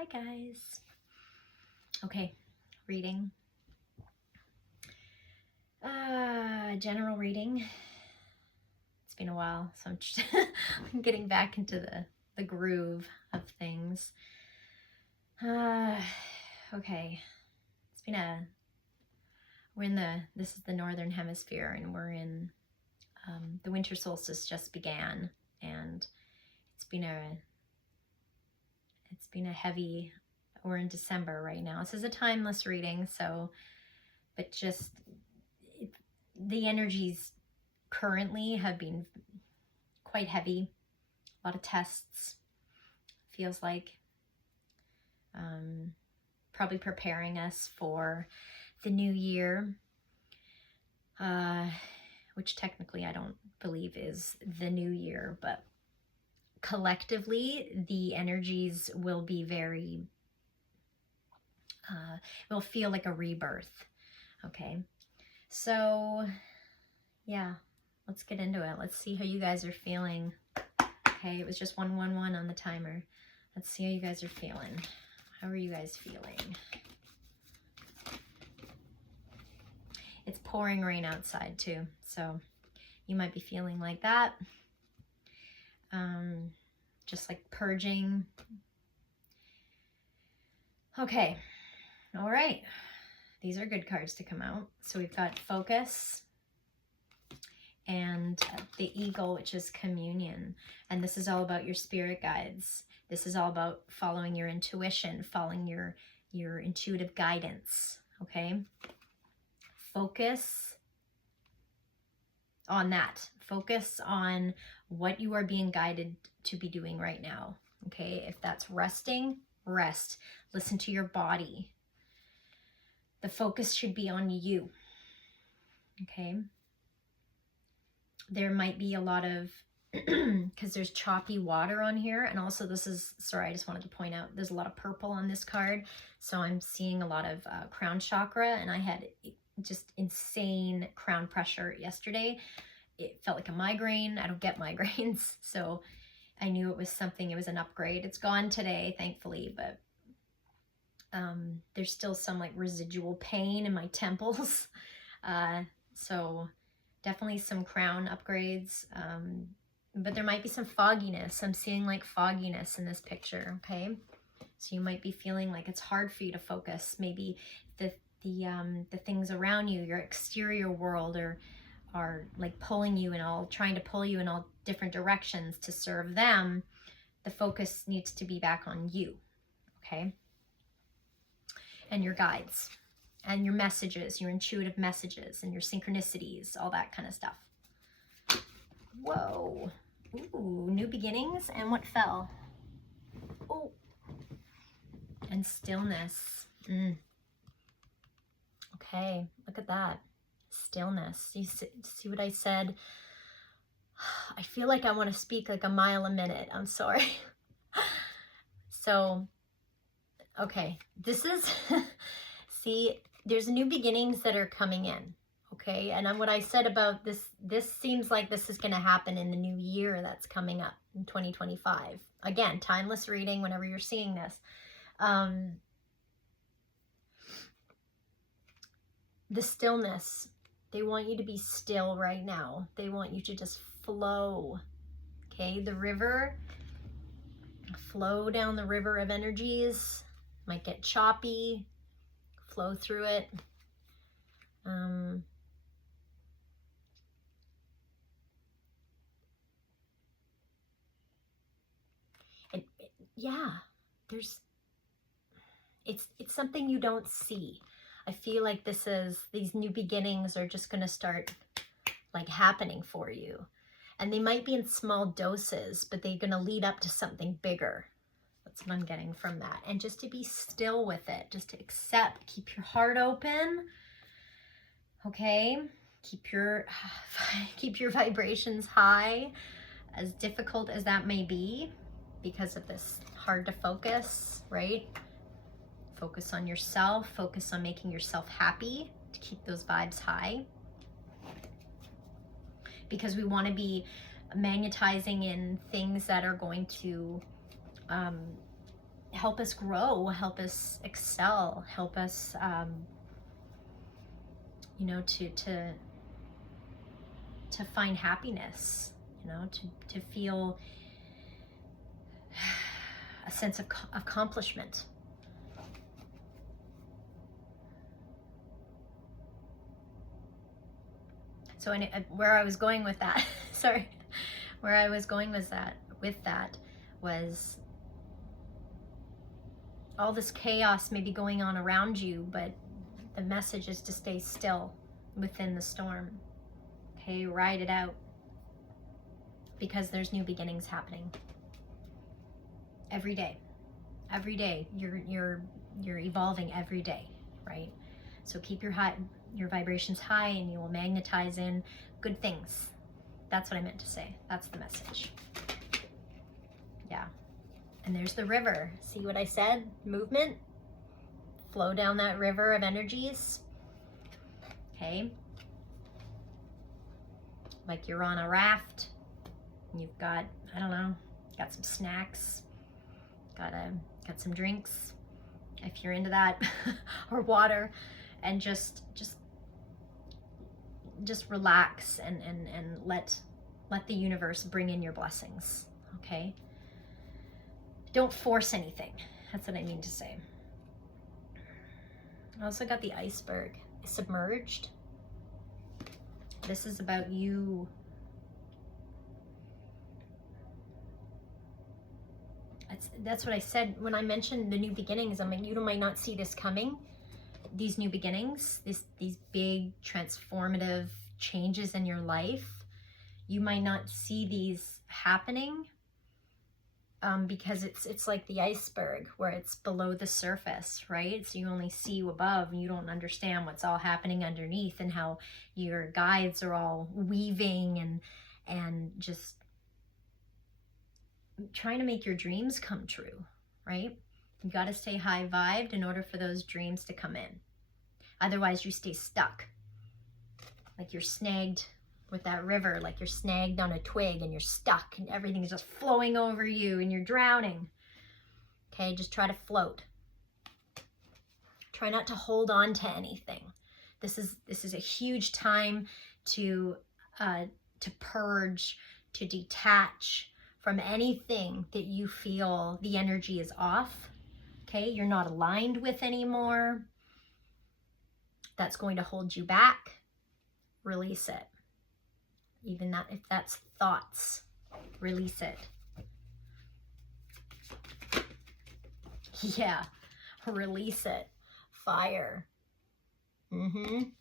Hi guys. Okay, reading. General reading. It's been a while, so I'm getting back into the groove of things. Okay. It's been this is the Northern Hemisphere, and we're in, the winter solstice just began, and it's been a heavy, we're in December right now. This is a timeless reading, so, but just, the energies currently have been quite heavy. A lot of tests, feels like. Probably preparing us for the new year, which technically I don't believe is the new year, but collectively the energies will be very, will feel like a rebirth. Okay, so yeah, let's get into it. Let's see how you guys are feeling. Okay, it was just 111 on the timer. Let's see how you guys are feeling. How are you guys feeling? It's pouring rain outside too, so you might be feeling like that. Just like purging. Okay, all right. These are good cards to come out. So we've got Focus and the Eagle, which is Communion. And this is all about your spirit guides. This is all about following your intuition, following your intuitive guidance, okay? Focus on that. Focus on what you are being guided to be doing right now, okay? If that's resting, rest. Listen to your body. The focus should be on you, okay? There might be a lot of, because there's choppy water on here, and also this is, sorry, I just wanted to point out, there's a lot of purple on this card, so I'm seeing a lot of crown chakra, and I had just insane crown pressure yesterday. It felt like a migraine. I don't get migraines, so I knew it was something, it was an upgrade. It's gone today, thankfully, but there's still some like residual pain in my temples, so definitely some crown upgrades, but there might be some fogginess. I'm seeing like fogginess in this picture, okay? So you might be feeling like it's hard for you to focus. Maybe the things around you, your exterior world, are like pulling you in all, trying to pull you in all different directions to serve them. The focus needs to be back on you, okay? And your guides and your messages, your intuitive messages and your synchronicities, all that kind of stuff. Whoa. Ooh, new beginnings. And what fell? Oh. And stillness. Okay, look at that. Stillness. You see what I said? I feel like I want to speak like a mile a minute. I'm sorry. So, okay, this is, see, there's new beginnings that are coming in. Okay, and what I said about this seems like this is going to happen in the new year that's coming up in 2025. Again, timeless reading whenever you're seeing this. The stillness, they want you to be still right now. They want you to just flow, okay? The river, flow down the river of energies, might get choppy, flow through it. Yeah, it's something you don't see. I feel like these new beginnings are just going to start like happening for you. And they might be in small doses, but they're going to lead up to something bigger. That's what I'm getting from that. And just to be still with it, just to accept, keep your heart open. Okay? Keep your vibrations high, as difficult as that may be, because of this hard to focus, right? Focus on yourself, focus on making yourself happy to keep those vibes high. Because we want to be magnetizing in things that are going to help us grow, help us excel, help us, you know, to find happiness, you know, to feel a sense of accomplishment. So where I was going with that, sorry, where I was going was that, with that, was all this chaos may be going on around you, but the message is to stay still within the storm. Okay, ride it out, because there's new beginnings happening every day. Every day, you're evolving every day, right? So keep your vibrations high, and you will magnetize in good things. That's what I meant to say. That's the message. Yeah. And there's the river. See what I said? Movement. Flow down that river of energies. Okay. Like you're on a raft. You've got, I don't know, got some snacks. Got some drinks, if you're into that, or water, and just relax and let the universe bring in your blessings. Okay, don't force anything. That's what I mean to say. I also got the iceberg submerged. This is about you. That's what I said when I mentioned the new beginnings. I'm like, you might not see this coming. These new beginnings, these big transformative changes in your life, you might not see these happening because it's like the iceberg, where it's below the surface, right? So you only see above, and you don't understand what's all happening underneath, and how your guides are all weaving and just trying to make your dreams come true, right? You got to stay high vibed in order for those dreams to come in. Otherwise, you stay stuck. Like you're snagged with that river, like you're snagged on a twig and you're stuck and everything's just flowing over you and you're drowning. Okay, just try to float. Try not to hold on to anything. This is a huge time to purge, to detach from anything that you feel the energy is off, okay? You're not aligned with anymore. That's going to hold you back. Release it. Even that, if that's thoughts, release it. Yeah, release it. Fire. Burn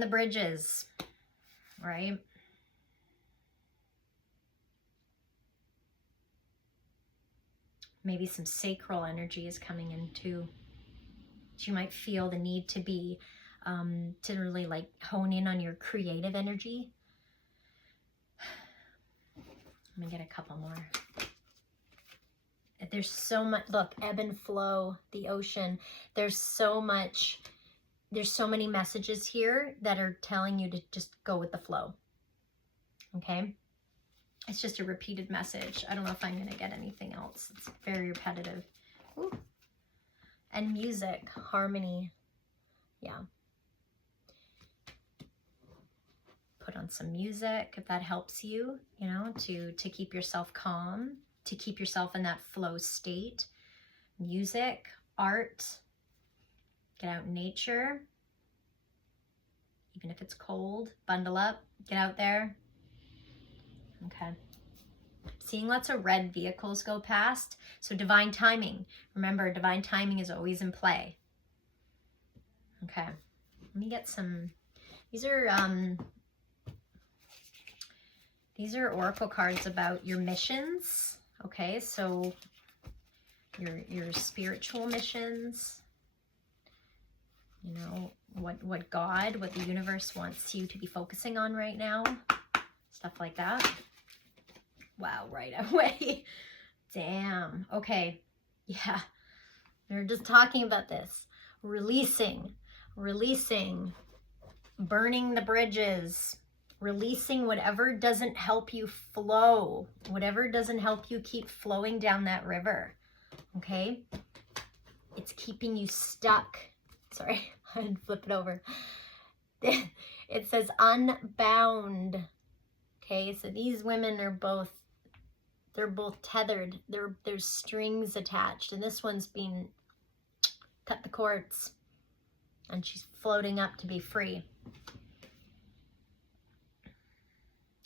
the bridges. Right? Maybe some sacral energy is coming in too. You might feel the need to be, to really like hone in on your creative energy. Let me get a couple more. There's so much, look, ebb and flow, the ocean. There's so many messages here that are telling you to just go with the flow. Okay? It's just a repeated message. I don't know if I'm going to get anything else. It's very repetitive. Ooh. And music, harmony. Yeah. Put on some music if that helps you, you know, to keep yourself calm, to keep yourself in that flow state. Music, art, get out in nature. Even if it's cold, bundle up, get out there. Okay. Seeing lots of red vehicles go past. So divine timing. Remember, divine timing is always in play. Okay. Let me get some, these are oracle cards about your missions. Okay, so your spiritual missions. You know, what God, what the universe wants you to be focusing on right now. Stuff like that. Wow, right away. Damn. Okay. Yeah. We were just talking about this. Releasing. Burning the bridges. Releasing whatever doesn't help you flow, whatever doesn't help you keep flowing down that river, okay? It's keeping you stuck. Sorry, I'd flip it over. It says unbound, okay? So these women are both, they're both tethered. There's strings attached, and this one's being cut the cords, and she's floating up to be free.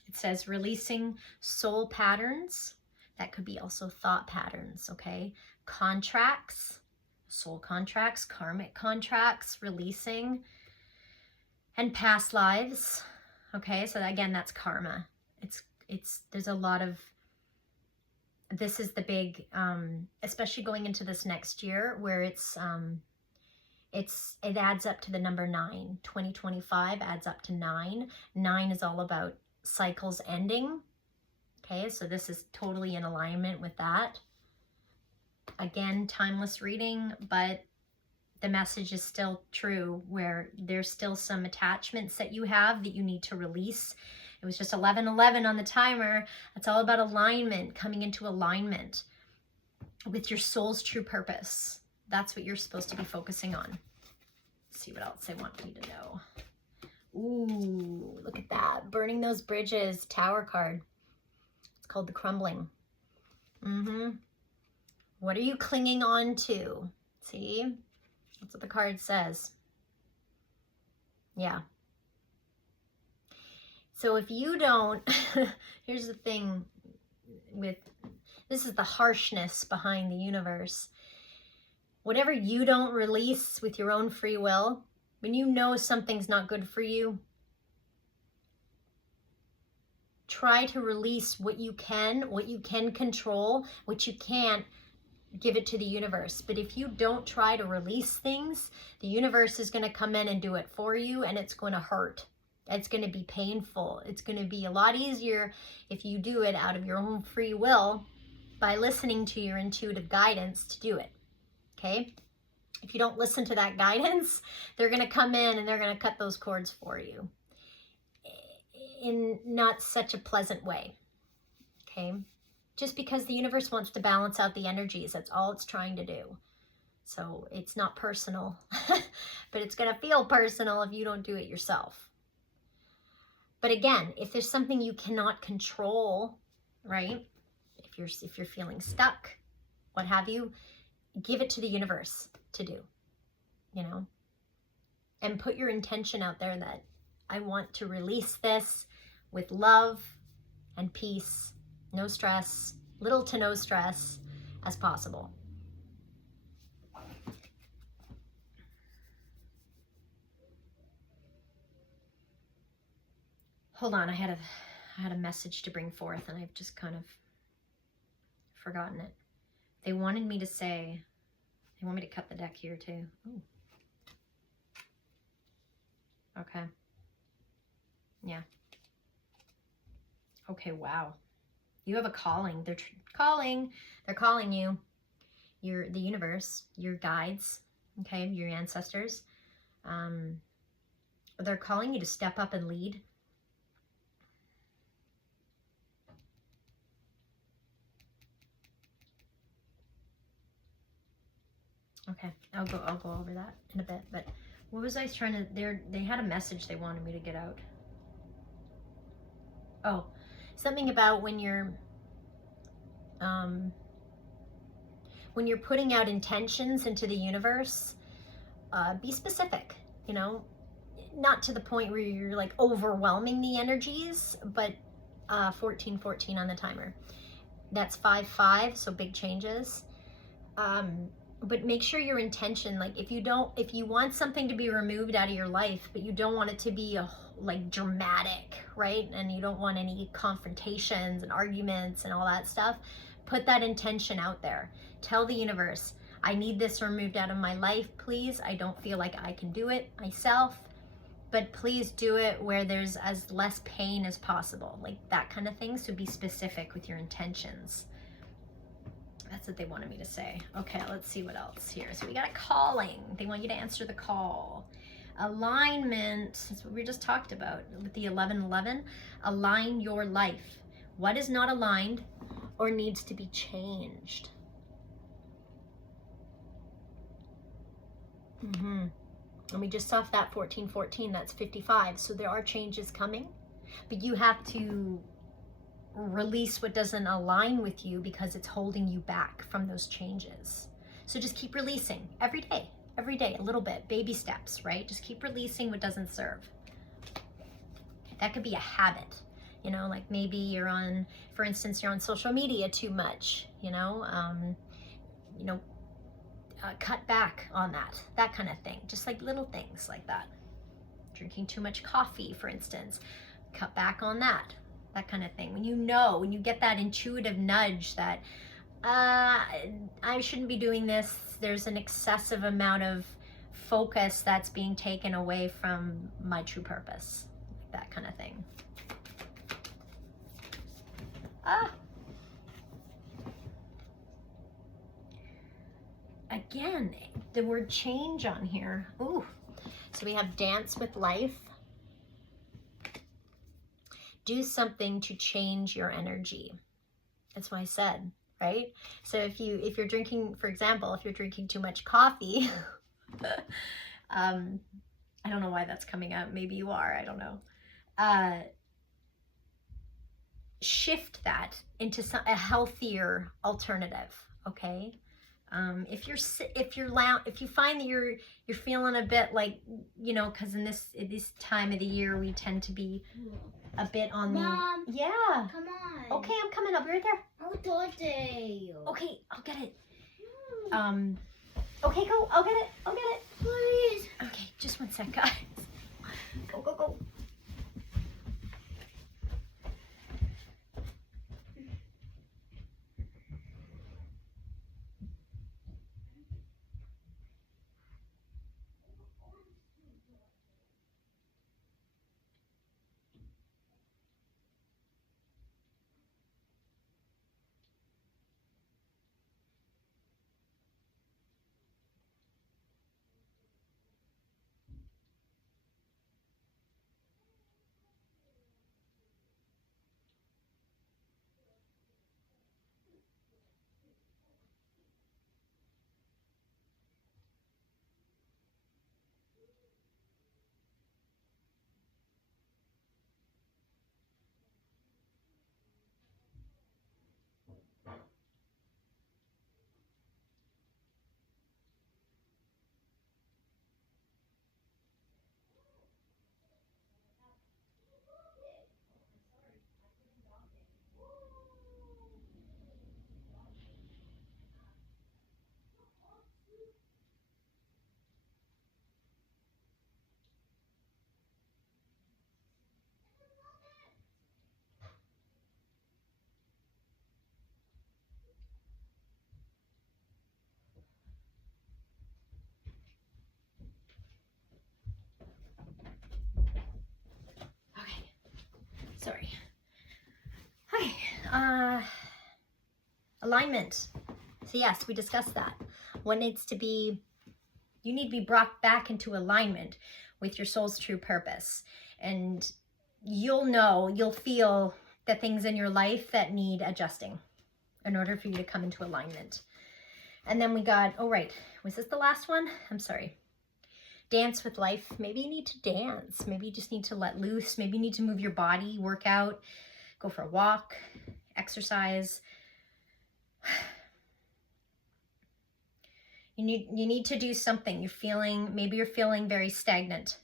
It says releasing soul patterns. That could be also thought patterns, okay? Contracts, soul contracts, karmic contracts, releasing, and past lives, okay? So again, that's karma. There's a lot of, this is the big, especially going into this next year where it adds up to the number 9. 2025 adds up to 9. 9 is all about cycles ending. Okay, so this is totally in alignment with that. Again, timeless reading, but the message is still true, where there's still some attachments that you have that you need to release. It was just 11:11 on the timer. It's all about alignment, coming into alignment with your soul's true purpose. That's what you're supposed to be focusing on. Let's see what else they want me to know. Ooh, look at that. Burning those bridges, Tower card. It's called the crumbling. What are you clinging on to? See? That's what the card says. Yeah. So if you don't, here's the thing with, this is the harshness behind the universe. Whatever you don't release with your own free will, when you know something's not good for you, try to release what you can control. What you can't, give it to the universe. But if you don't try to release things, the universe is going to come in and do it for you, and it's going to hurt. It's going to be painful. It's going to be a lot easier if you do it out of your own free will by listening to your intuitive guidance to do it. Okay? If you don't listen to that guidance, they're going to come in and they're going to cut those cords for you in not such a pleasant way. Okay? Just because the universe wants to balance out the energies. That's all it's trying to do. So it's not personal, but it's going to feel personal if you don't do it yourself. But again, if there's something you cannot control, right? If you're feeling stuck, what have you, give it to the universe to do, you know? And put your intention out there that I want to release this with love and peace, no stress, little to no stress as possible. Hold on, I had a message to bring forth, and I've just kind of forgotten it. They wanted me to say, they want me to cut the deck here too. Ooh. Okay. Yeah. Okay, wow. You have a calling. They're calling. They're calling you. You're the universe, your guides, okay, your ancestors. They're calling you to step up and lead. Okay, I'll go over that in a bit. But what was I trying to? They had a message they wanted me to get out. Oh, something about when you're putting out intentions into the universe, be specific. You know, not to the point where you're like overwhelming the energies, but 14:14 on the timer. That's 5/5, so big changes. But make sure your intention, like if you want something to be removed out of your life, but you don't want it to be like dramatic, right? And you don't want any confrontations and arguments and all that stuff, put that intention out there. Tell the universe, I need this removed out of my life, please. I don't feel like I can do it myself, but please do it where there's as less pain as possible, like that kind of thing. So be specific with your intentions. That's what they wanted me to say. Okay, let's see what else here. So we got a calling. They want you to answer the call. Alignment, that's what we just talked about with the 1111. Align your life. What is not aligned or needs to be changed? And we just saw that 1414, that's 55. So there are changes coming, but you have to release what doesn't align with you because it's holding you back from those changes. So just keep releasing every day, a little bit, baby steps, right? Just keep releasing what doesn't serve. That could be a habit, you know, like maybe you're on, for instance, you're on social media too much, cut back on that kind of thing. Just like little things like that. Drinking too much coffee, for instance, cut back on that kind of thing. When you get that intuitive nudge that I shouldn't be doing this, there's an excessive amount of focus that's being taken away from my true purpose, that kind of thing. Again, the word change on here. Ooh. So we have dance with life. Do something to change your energy. That's what I said, right? So if you're drinking, for example, if you're drinking too much coffee, I don't know why that's coming out. Maybe you are, I don't know. Shift that into a healthier alternative, okay? If you find that you're feeling a bit like, because in this time of the year we tend to be a bit on Mom, the yeah. Come on. Okay, I'm coming. I'll be right there. I'll torture. Okay, I'll get it. Okay, go. I'll get it. Please. Okay, just one sec, guys. Go. Sorry. Hi. Alignment. So yes, we discussed that. You need to be brought back into alignment with your soul's true purpose. And you'll feel the things in your life that need adjusting in order for you to come into alignment. And then we got, was this the last one? I'm sorry. Dance with life. Maybe you need to dance. Maybe you just need to let loose. Maybe you need to move your body, work out, go for a walk, exercise. You need to do something. Maybe you're feeling very stagnant.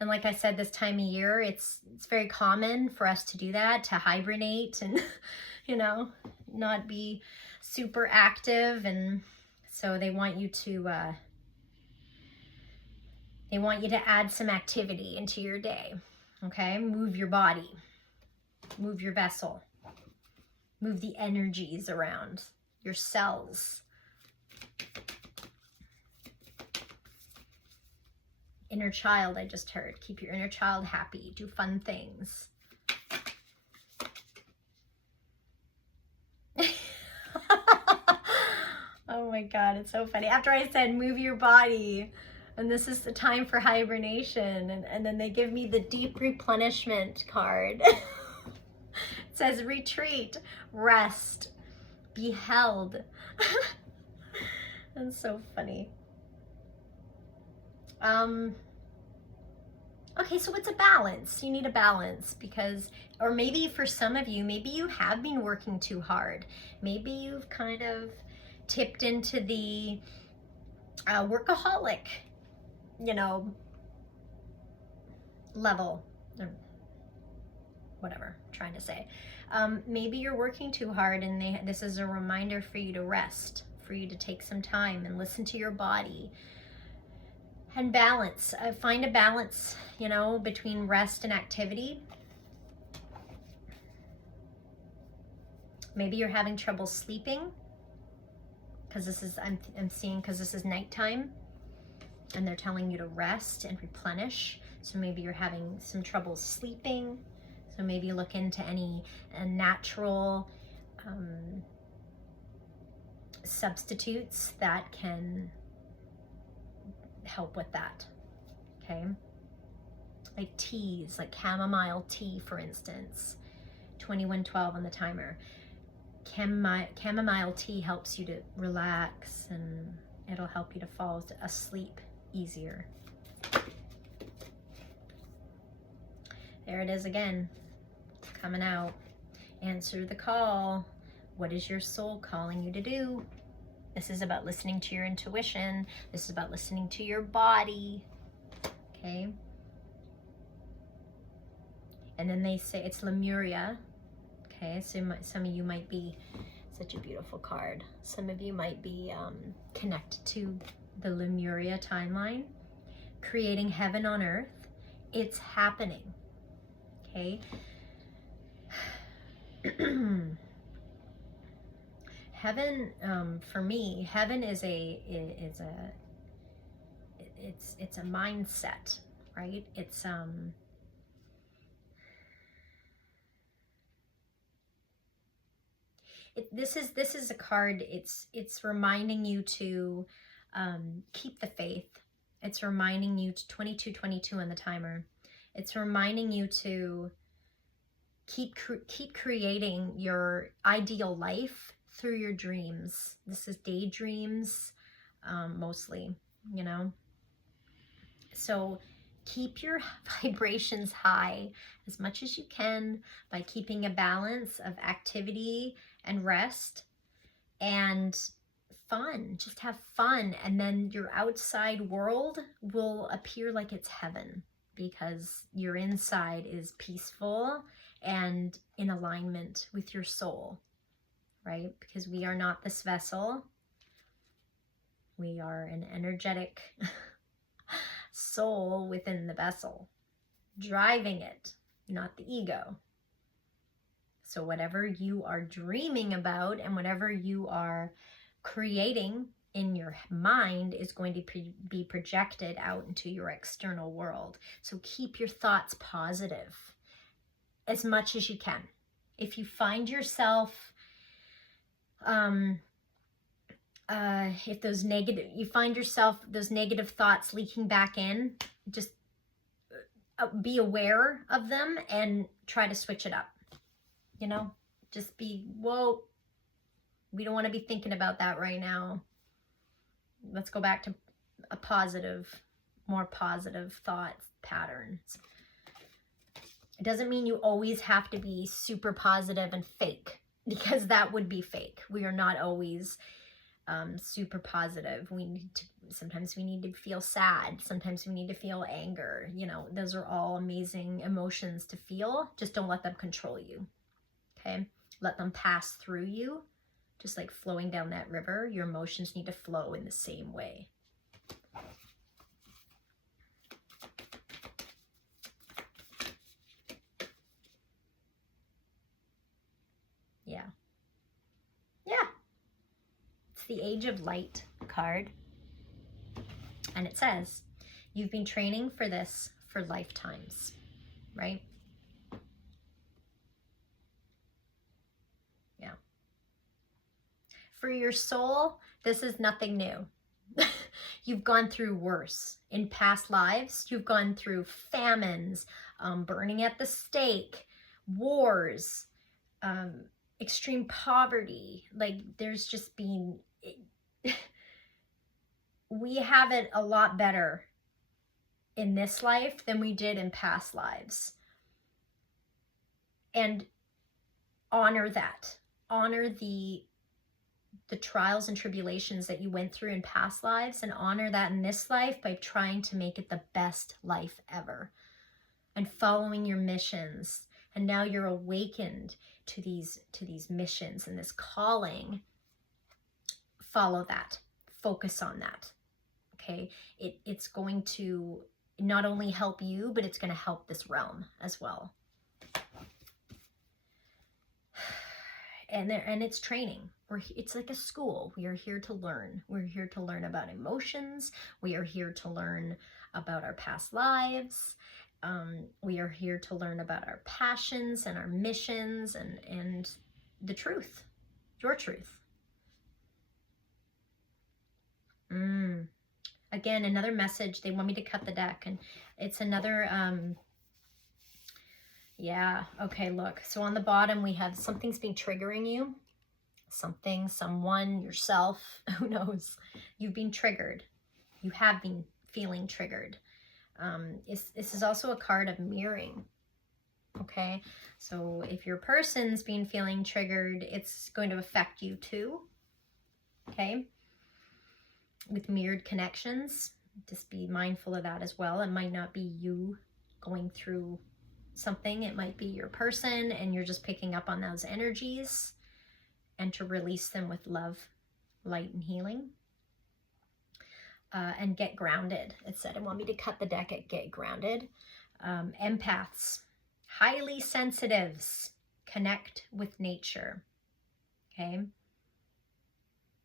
And like I said, this time of year, it's very common for us to do that, to hibernate and, not be super active. And so they want you to add some activity into your day, okay? Move your body, move your vessel, move the energies around your cells. Inner child, I just heard. Keep your inner child happy. Do fun things. Oh my God, it's so funny. After I said move your body, And this is the time for hibernation. And then they give me the deep replenishment card. It says retreat, rest, be held. That's so funny. Okay, so it's a balance. You need a balance because, or maybe for some of you, maybe you have been working too hard. Maybe you've kind of tipped into the workaholic, you know, level, or whatever I'm trying to say. Maybe you're working too hard and this is a reminder for you to rest, for you to take some time and listen to your body. And balance, find a balance, you know, between rest and activity. Maybe you're having trouble sleeping because this is, I'm seeing, because this is nighttime and they're telling you to rest and replenish. So maybe you're having some trouble sleeping. So maybe look into any natural substitutes that can help with that. Okay, like teas, like chamomile tea, for instance. 2112 on the timer. Chamomile tea helps you to relax and it'll help you to fall asleep easier. There it is again. It's coming out. Answer the call. What is your soul calling you to do? This is about listening to your intuition. This is about listening to your body. Okay. And then they say it's Lemuria. Okay, so some of you might be, such a beautiful card. Some of you might be connected to the Lemuria timeline. Creating heaven on earth. It's happening. Okay. Heaven, for me, heaven is it's a mindset, right? It's this is a card. It's reminding you to keep the faith. It's reminding you to 2222 on the timer. It's reminding you to keep creating your ideal life through your dreams. This is daydreams, mostly, you know. So keep your vibrations high as much as you can by keeping a balance of activity and rest and fun. Just have fun, and then your outside world will appear like it's heaven because your inside is peaceful and in alignment with your soul, right? Because we are not this vessel. We are an energetic soul within the vessel, driving it, not the ego. So whatever you are dreaming about and whatever you are creating in your mind is going to be projected out into your external world. So keep your thoughts positive as much as you can. If you find yourself, if those negative thoughts leaking back in, just be aware of them and try to switch it up. You know, just be, whoa, we don't want to be thinking about that right now. Let's go back to a more positive thought patterns. It doesn't mean you always have to be super positive and fake, because that would be fake. We are not always super positive. Sometimes we need to feel sad. Sometimes we need to feel anger. You know, those are all amazing emotions to feel. Just don't let them control you. Okay? Let them pass through you. Just like flowing down that river, your emotions need to flow in the same way. Yeah. Yeah. It's the Age of Light card. And it says, you've been training for this for lifetimes, right? Yeah. For your soul, this is nothing new. You've gone through worse. In past lives, you've gone through famines, burning at the stake, wars, extreme poverty. Like, there's just been... we have it a lot better in this life than we did in past lives. And honor that. Honor the trials and tribulations that you went through in past lives, and honor that in this life by trying to make it the best life ever and following your missions. And now you're awakened to these missions and this calling. Follow that. Focus on that. Okay? It's going to not only help you, but it's going to help this realm as well. And it's training. It's like a school. We are here to learn. We're here to learn about emotions. We are here to learn about our past lives. We are here to learn about our passions and our missions and the truth, your truth. Again, another message. They want me to cut the deck, and it's another... yeah, okay, look. So on the bottom, we have something's been triggering you. Something, someone, yourself, who knows? You've been triggered. You have been feeling triggered. This is also a card of mirroring. Okay, so if your person's been feeling triggered, it's going to affect you too. Okay, with mirrored connections, just be mindful of that as well. It might not be you going through something. It might be your person, and you're just picking up on those energies, and to release them with love, light, and healing. And get grounded. It said, I want me to cut the deck at get grounded. Empaths, highly sensitives, connect with nature. Okay.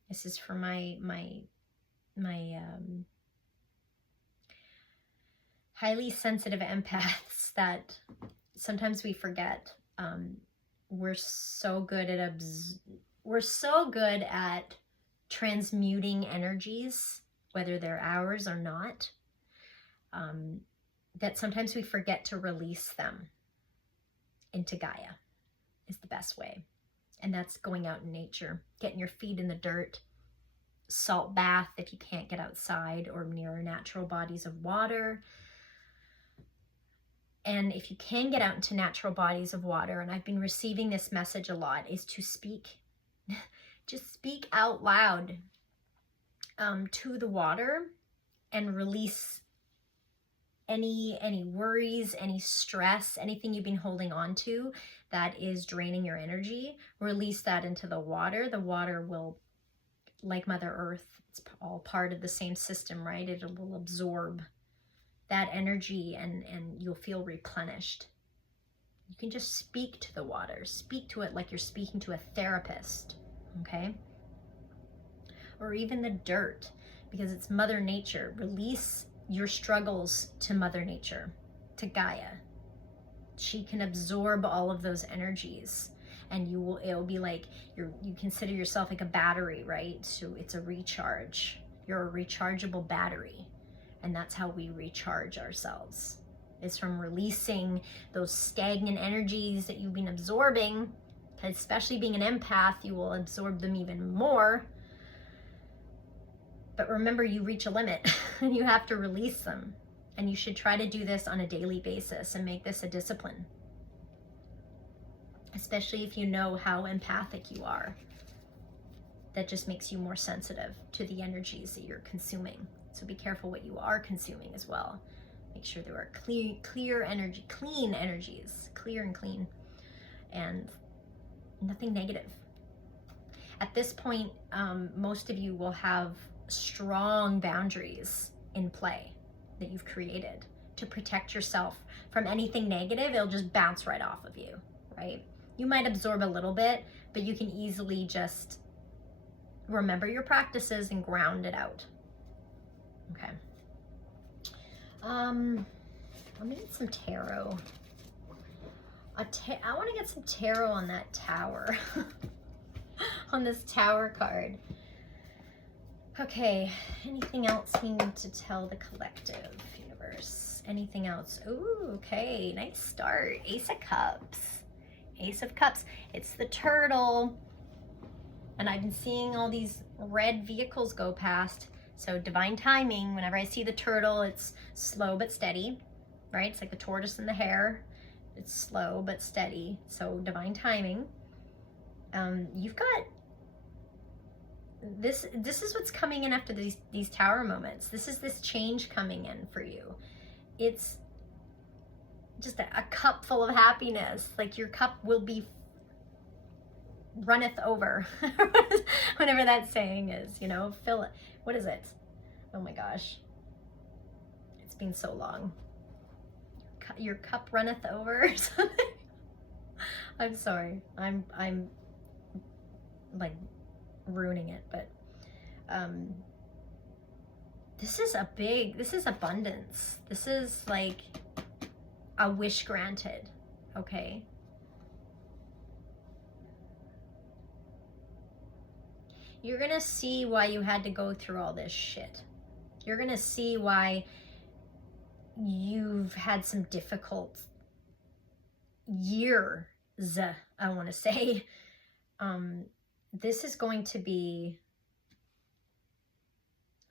This is for my highly sensitive empaths that sometimes we forget. We're so good at transmuting energies, whether they're ours or not, that sometimes we forget to release them into Gaia is the best way. And that's going out in nature, getting your feet in the dirt, salt bath if you can't get outside or near natural bodies of water. And if you can get out into natural bodies of water, and I've been receiving this message a lot, is to speak, just speak out loud to the water and release any worries, any stress, anything you've been holding on to that is draining your energy. Release that into the water. The water will, like Mother Earth, it's all part of the same system, right? It will absorb that energy and you'll feel replenished. You can just speak to the water. Speak to it like you're speaking to a therapist, okay? Or even the dirt, because it's Mother Nature. Release your struggles to Mother Nature, to Gaia. She can absorb all of those energies, and it'll be like you consider yourself like a battery, right? So it's a recharge. You're a rechargeable battery. And that's how we recharge ourselves, is from releasing those stagnant energies that you've been absorbing. Especially being an empath, you will absorb them even more. But remember, you reach a limit and you have to release them. And you should try to do this on a daily basis and make this a discipline. Especially if you know how empathic you are. That just makes you more sensitive to the energies that you're consuming. So be careful what you are consuming as well. Make sure there are clear energy, clean energies, clear and clean, and nothing negative. At this point, most of you will have strong boundaries in play that you've created to protect yourself from anything negative. It'll just bounce right off of you, right? You might absorb a little bit, but you can easily just remember your practices and ground it out. Okay. I'm gonna get some tarot. I want to get some tarot on that tower. On this tower card. Okay, anything else we need to tell the collective universe? Anything else? Ooh, okay, nice start. Ace of Cups. Ace of Cups. It's the turtle. And I've been seeing all these red vehicles go past. So divine timing, whenever I see the turtle, it's slow but steady, right? It's like the tortoise and the hare. It's slow but steady. So divine timing. You've got this is what's coming in after these tower moments. This is this change coming in for you. It's just a cup full of happiness. Like your cup will be runneth over. Whatever that saying is, you know, fill it. What is it? Oh my gosh. It's been so long. Your cup runneth over or something. I'm sorry. I'm like ruining it, but this is abundance. This is like a wish granted, okay? You're gonna see why you had to go through all this shit. You're gonna see why you've had some difficult years, I want to say. This is going to be,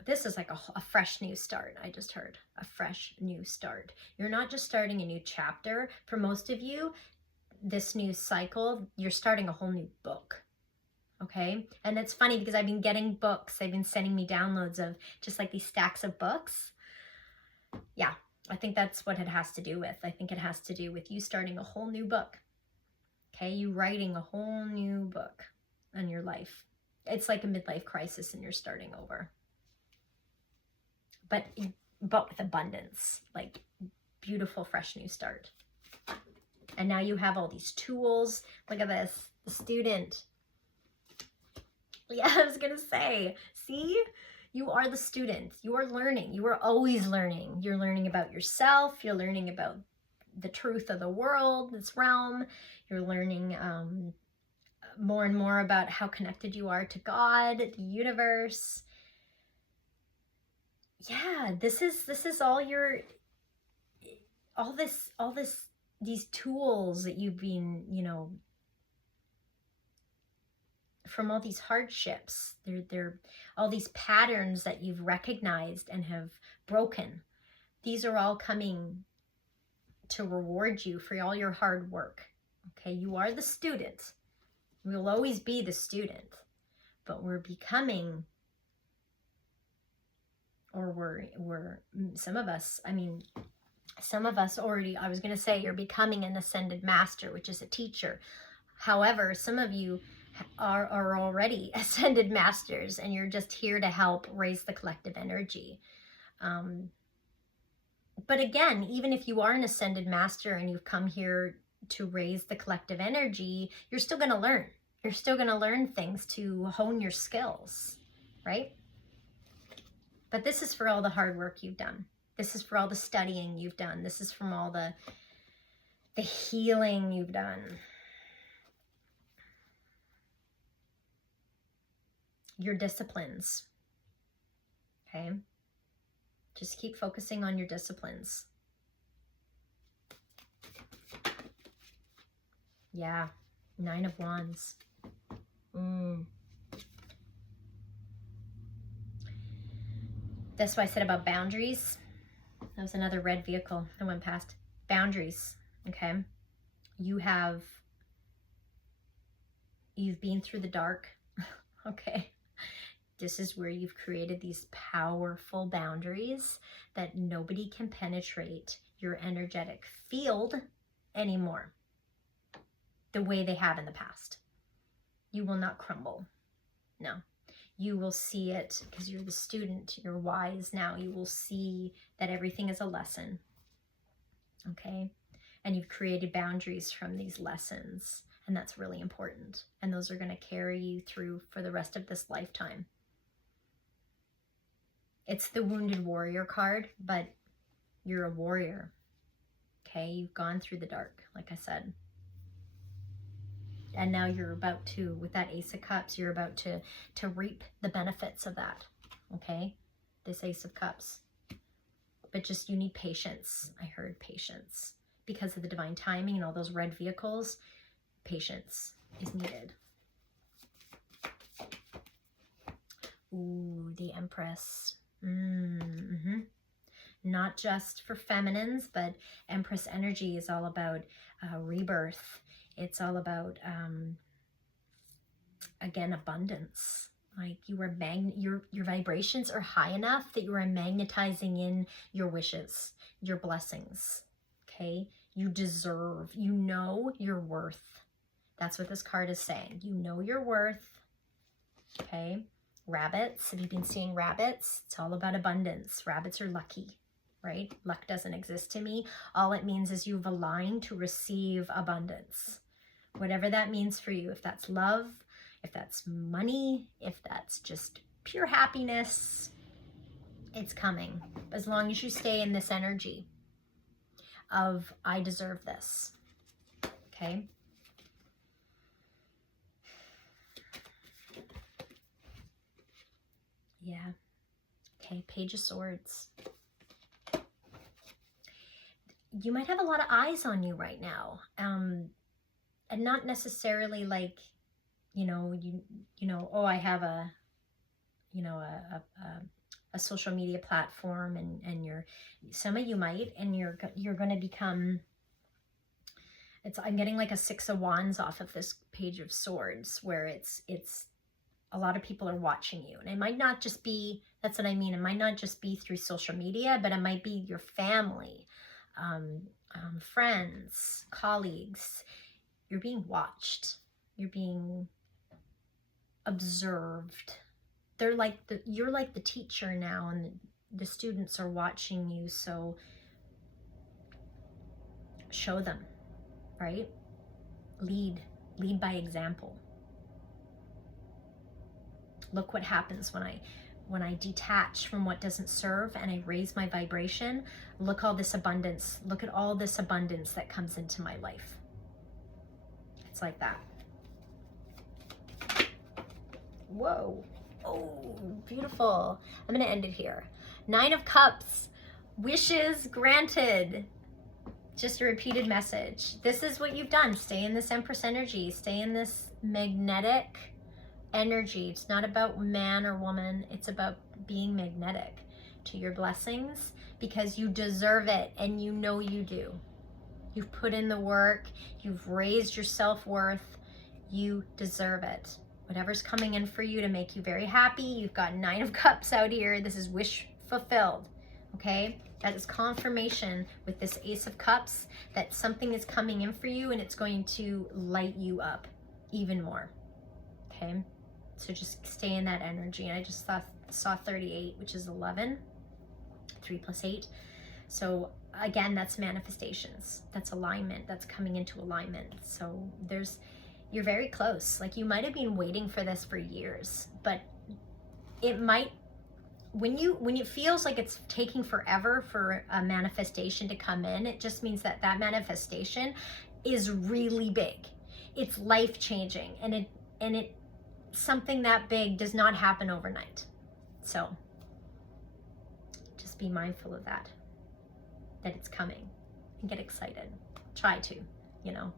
this is like a fresh new start. I just heard a fresh new start. You're not just starting a new chapter. For most of you, this new cycle, you're starting a whole new book. Okay. And it's funny because I've been getting books. They've been sending me downloads of just like these stacks of books. Yeah. I think that's what it has to do with. I think it has to do with you starting a whole new book. Okay. You writing a whole new book on your life. It's like a midlife crisis and you're starting over. But with abundance, like beautiful, fresh new start. And now you have all these tools. Look at this, the student. Yeah, I was gonna say, see, you are the student. You are learning. You are always learning. You're learning about yourself. You're learning about the truth of the world, this realm. You're learning more and more about how connected you are to God, the universe. Yeah, this is all your, these tools that you've been, you know, from all these hardships. They're all these patterns that you've recognized and have broken. These are all coming to reward you for all your hard work. Okay, you are the student. We'll always be the student, but we're becoming, or we're some of us already, I was going to say you're becoming an ascended master, which is a teacher. However, some of you are already ascended masters and you're just here to help raise the collective energy. But again, even if you are an ascended master and you've come here to raise the collective energy, you're still going to learn. You're still going to learn things to hone your skills, right? But this is for all the hard work you've done. This is for all the studying you've done. This is from all the healing you've done. Your disciplines, okay? Just keep focusing on your disciplines. Yeah, 9 of Wands. That's what I said about boundaries. That was another red vehicle that went past. Boundaries, okay? You've been through the dark, okay? This is where you've created these powerful boundaries that nobody can penetrate your energetic field anymore the way they have in the past. You will not crumble. No. You will see it because you're the student. You're wise now. You will see that everything is a lesson. Okay? And you've created boundaries from these lessons. And that's really important. And those are going to carry you through for the rest of this lifetime. It's the Wounded Warrior card, but you're a warrior. Okay? You've gone through the dark, like I said. And now you're about to, with that Ace of Cups, you're about to reap the benefits of that. okay? This Ace of Cups. But just, you need patience. I heard patience. Because of the divine timing and all those red vehicles, patience is needed. Ooh, the Empress. Not just for feminines, but Empress energy is all about rebirth. It's all about, again, abundance. Like you are your vibrations are high enough that you are magnetizing in your wishes, your blessings. Okay, you deserve. You know your worth. That's what this card is saying. You know your worth. Okay, rabbits. Have you been seeing rabbits? It's all about abundance. Rabbits are lucky, right? Luck doesn't exist to me. All it means is you've aligned to receive abundance. Whatever that means for you, if that's love, if that's money, if that's just pure happiness, it's coming. As long as you stay in this energy of, I deserve this, okay? Yeah. Okay, Page of Swords. You might have a lot of eyes on you right now. And not necessarily like, you know, oh, I have a social media platform, and some of you might, and you're going to become, I'm getting like a Six of Wands off of this Page of Swords, where it's a lot of people are watching you. And it might not just be, that's what I mean, it might not just be through social media, but it might be your family, friends, colleagues. You're being watched. You're being observed. You're like the teacher now, and the students are watching you. So show them, right? Lead by example. Look what happens when I detach from what doesn't serve and I raise my vibration. Look all this abundance. Look at all this abundance that comes into my life. It's like that. Whoa. Oh, beautiful. I'm going to end it here. 9 of Cups. Wishes granted. Just a repeated message. This is what you've done. Stay in this Empress energy. Stay in this magnetic energy. It's not about man or woman. It's about being magnetic to your blessings, because you deserve it, and you know you do. You've put in the work. You've raised your self-worth. You deserve it. Whatever's coming in for you to make you very happy. You've got 9 of Cups out here. This is wish fulfilled. Okay? That is confirmation with this Ace of Cups that something is coming in for you, and it's going to light you up even more. Okay? So just stay in that energy. And I just saw 38, which is 11. 3 plus 8. So again, that's manifestations. That's alignment. That's coming into alignment. So you're very close. Like, you might have been waiting for this for years, but it might, when it feels like it's taking forever for a manifestation to come in, it just means that that manifestation is really big. It's life-changing, and it something that big does not happen overnight. So just be mindful of that it's coming, and get excited. Try to,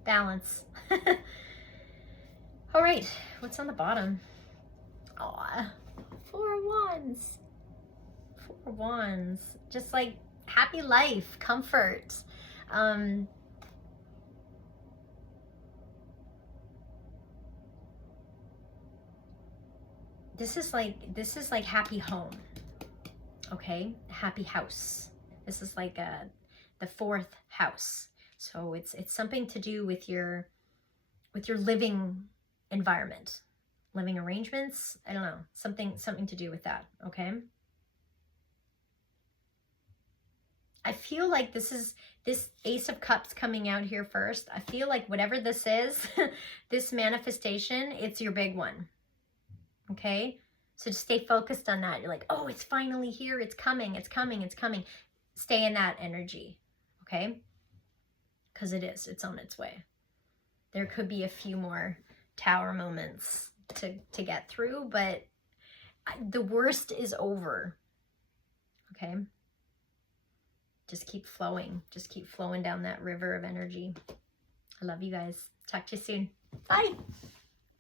balance. All right, what's on the bottom? Aw, 4 of Wands. 4 of Wands. Just like happy life, comfort. This is like happy home. Okay? Happy house. This is like the 4th house. So it's something to do with your living environment, living arrangements. I don't know, something to do with that. Okay. I feel like this Ace of Cups coming out here first. I feel like whatever this is, this manifestation, it's your big one. Okay. So just stay focused on that. You're like, oh, it's finally here. It's coming. It's coming. It's coming. Stay in that energy. Okay. Because it's on its way. There could be a few more Tower moments to get through, but the worst is over. Okay? Just keep flowing. Just keep flowing down that river of energy. I love you guys. Talk to you soon. Bye.